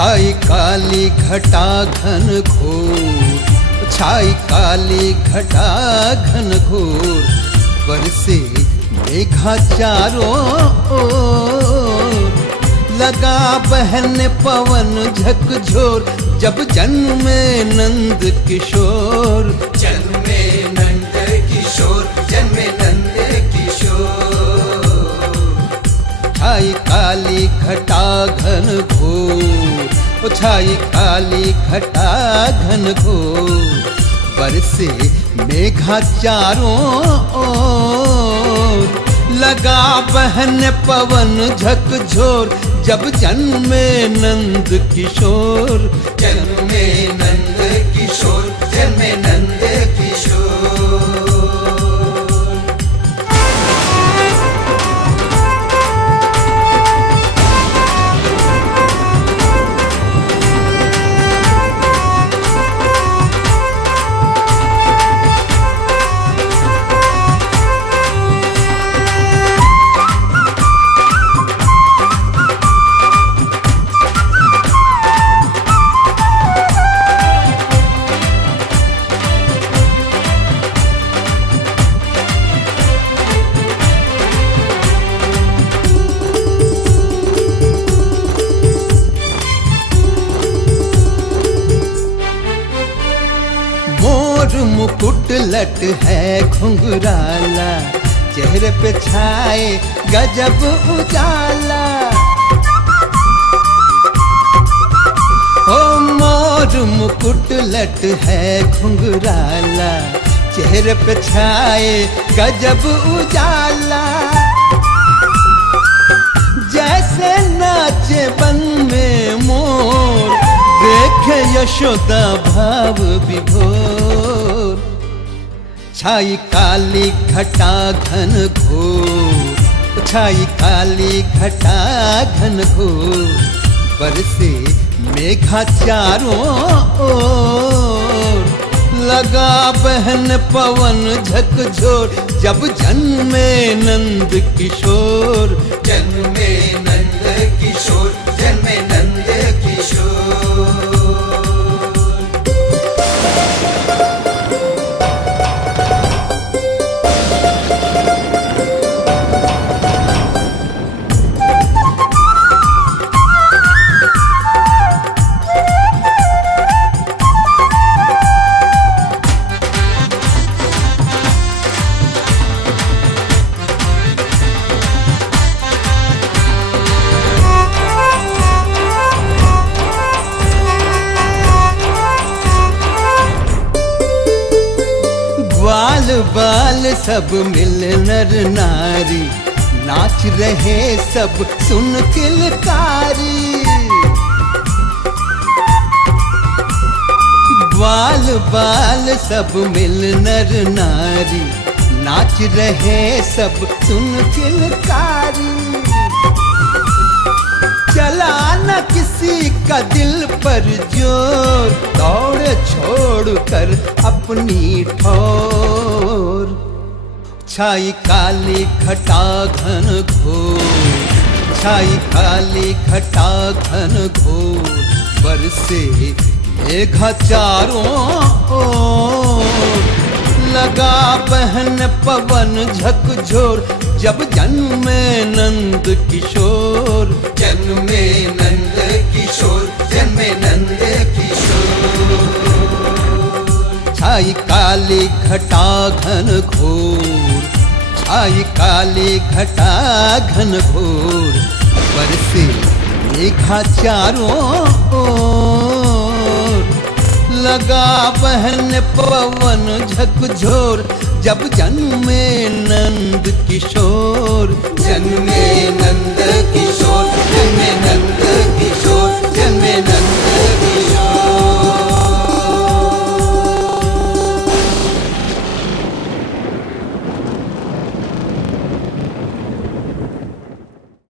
छाई काली घटा घन घोर, छाई काली घटा घन घोर, बरसे मेघा चारों ओर। लगा बहन पवन झकझोर, जब जन्मे नंद किशोर, जन्मे नंद किशोर, जन्मे नंद किशोर। छाई काली घटा घन घोर, छाई काली घटा घन घोर, बरसे मेघा चारों ओर। लगा बहन पवन झकझोर, जब जन्मे नंद किशोर, जन्मे नंद किशोर, जन्मे नंद किशोर। मुकुट लट है घुंघराला, चेहरे पे छाए गजब उजाला। ओ मोर मुकुट लट है घुंघराला, चेहरे पे छाए गजब उजाला। जैसे नाचे वन में मोर, देखे यशोदा भाव विभोर। छाई काली घटा घन घोर, छाई काली घटा घन घोर, बरसे मेघा चारों ओर। लगा बहन पवन झकझोर, जब जन्मे नंद किशोर, जन्मे नंद किशोर, जन्मे नंद किशोर। बाल बाल सब मिल नर नारी, नाच रहे सब सुन किलकारी। बाल बाल सब मिल नर नारी, नाच रहे सब सुन किलकारी। चला न किसी का दिल पर जोर, दौड़ छोड़ कर अपनी ठोर। छाई काली घटा घन घोर, छाई काली घटा घन घोर, बरसे मेघा चारों ओर। लगा बहन पवन झकझोर, जब जन्मे नंद किशोर, जन्मे नंद किशोर, जन्मे नंद किशोर। छाई काली घटा घन घोर, छाई काली घटा घन घोर, बरसे मेघा चारों ओर। लगा बहन पवन झकझोर, जब जन्मे नंद किशोर, जन्मे नंद किशोर।